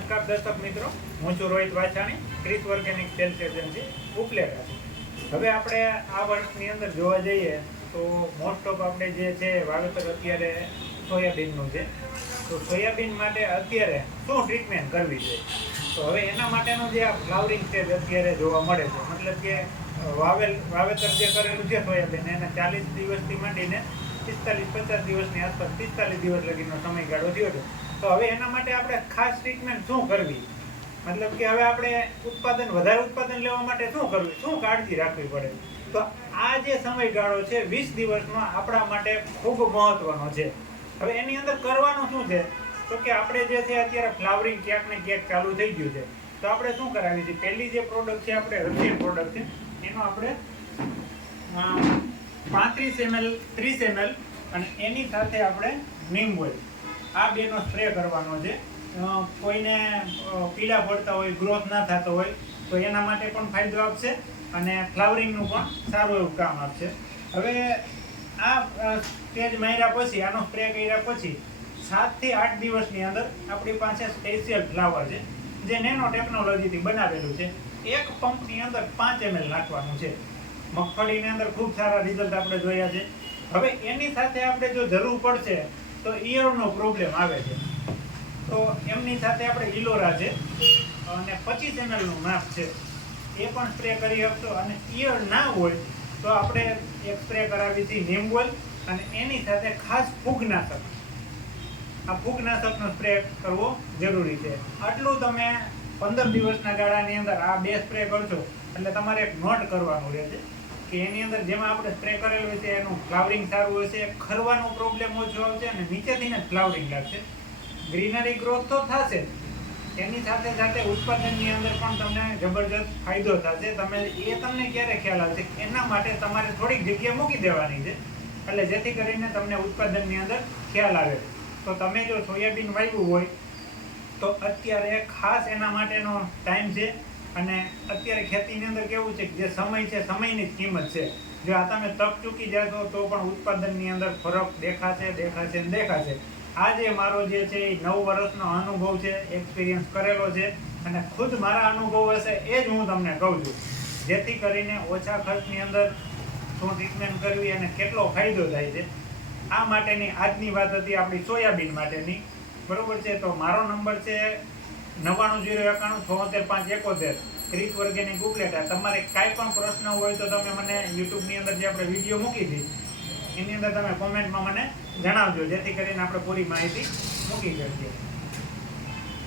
નમસ્કાર દર્શક મિત્રો, હું છું Rohit Vachhani, kris organic sales agency Upleta. હવે આપણે આ વર્ષની અંદર જોવા જઈએ તો મોસ્ટ ઓફ આપણે જે છે વાવેતર અત્યારે સોયાબીનનું છે. તો સોયાબીન માટે અત્યારે શું ટ્રીટમેન્ટ કરવી જોઈએ? તો હવે એના માટેનું જે આ ફ્લાવરિંગ સ્ટેજ અત્યારે જોવા મળે છે, મતલબ કે વાવેતર જે કરેલું છે સોયાબીન એને 40 દિવસથી માંડીને 45-50 દિવસની આસપાસ 45 દિવસ લગીનો સમયગાળો થયો છે. તો હવે એના માટે આપણે ખાસ ટ્રીટમેન્ટ શું કરવી, મતલબ કે હવે આપણે વધારે ઉત્પાદન લેવા માટે શું કરવું, શું કાળજી રાખવી પડે? તો આ જે સમયગાળો છે 20 દિવસનો આપણા માટે ખૂબ મહત્વનો છે. હવે એની અંદર કરવાનું શું છે તો કે આપણે જે છે અત્યારે ફ્લાવરિંગ ક્યાંક ને ક્યાંક ચાલુ થઈ ગયું છે. તો આપણે શું કરાવી છે, પહેલી જે પ્રોડક્ટ છે આપણે રશિયન પ્રોડક્ટ છે, એનો આપણે 35 ml 30 ml અને એની સાથે આપણે નીમ ઓઇલ આ બેનો સ્પ્રે કરવાનો છે. કોઈને પીળા પડતા હોય, ગ્રોથ ના થતો હોય તો એના માટે પણ ફાયદો આપશે અને ફ્લાવરિંગનું પણ સારું એવું કામ આપશે. હવે આ સ્ટેજ માર્યા પછી, આનો સ્પ્રે કર્યા પછી 7 થી 8 દિવસની અંદર આપણી પાસે સ્પેશિયલ ફ્લાવર છે જે નેનો ટેકનોલોજીથી બનાવેલું છે. એક પંપની અંદર 5 ml નાખવાનું છે. મગફળીની અંદર ખૂબ સારા રિઝલ્ટ આપણે જોયા છે. હવે એની સાથે આપણે જો જરૂર પડશે તો ઈયળનો પ્રોબ્લેમ આવે છે, તો એમની સાથે આપણે ઇલોરા છે અને 25 ml નું માપ છે, એ પણ સ્પ્રે કરી શકશો. અને ઈયળ ના હોય તો આપણે એક સ્પ્રે કરાવી છે નીમ ઓઇલ અને એની સાથે ખાસ ફૂગનાશક. આ ફૂગનાશકનો સ્પ્રે કરવો જરૂરી છે. આટલું તમે 15 દિવસના ગાળાની અંદર આ બે સ્પ્રે કરશો એટલે તમારે એક નોટ કરવાનું રહેશે કે એની અંદર જેમાં આપણે સ્પ્રે કરેલું છે એનું ફ્લાવરિંગ સારું હશે, ખરવાનો પ્રોબ્લેમ ઓછો આવશે અને નીચેથી જ ફ્લાવરિંગ લાગશે. ગ્રીનરી ગ્રોથ તો થશે, એની સાથે સાથે ઉત્પાદનની અંદર પણ તમને જબરજસ્ત ફાયદો થશે. તમને ક્યારે ખ્યાલ આવશે, એના માટે તમારે થોડીક જગ્યા મૂકી દેવાની છે એટલે જેથી કરીને તમને ઉત્પાદનની અંદર ખ્યાલ આવે. તો તમે જો સોયાબીન વાવ્યું હોય તો અત્યારે ખાસ એના માટેનો ટાઈમ છે. અને અત્યારે ખેતીની અંદર કેવું છે કે જે સમય છે, સમયની જ કિંમત છે. જો આ તમે તક ચૂકી જશો તો પણ ઉત્પાદનની અંદર ફરક દેખાશે. આ જે મારો જે છે એ 9 વર્ષનો અનુભવ છે, એક્સપિરિયન્સ કરેલો છે અને ખુદ મારા અનુભવ હશે એ જ હું તમને કહું છું, જેથી કરીને ઓછા ખર્ચની અંદર શું ટ્રીટમેન્ટ કરવી અને કેટલો ફાયદો થાય છે. આ માટેની આજની વાત હતી આપણી સોયાબીન માટેની, બરોબર છે. તો મારો નંબર છે 9901967571, ક્રિસ ઓર્ગેનિક ઉપલેટા. તમારે કાંઈ પણ પ્રશ્ન હોય તો તમે મને યુટ્યુબની અંદર જે આપણે વિડીયો મૂકી હતી એની અંદર તમે કોમેન્ટમાં મને જણાવજો, જેથી કરીને આપણે પૂરી માહિતી મૂકી શકીએ.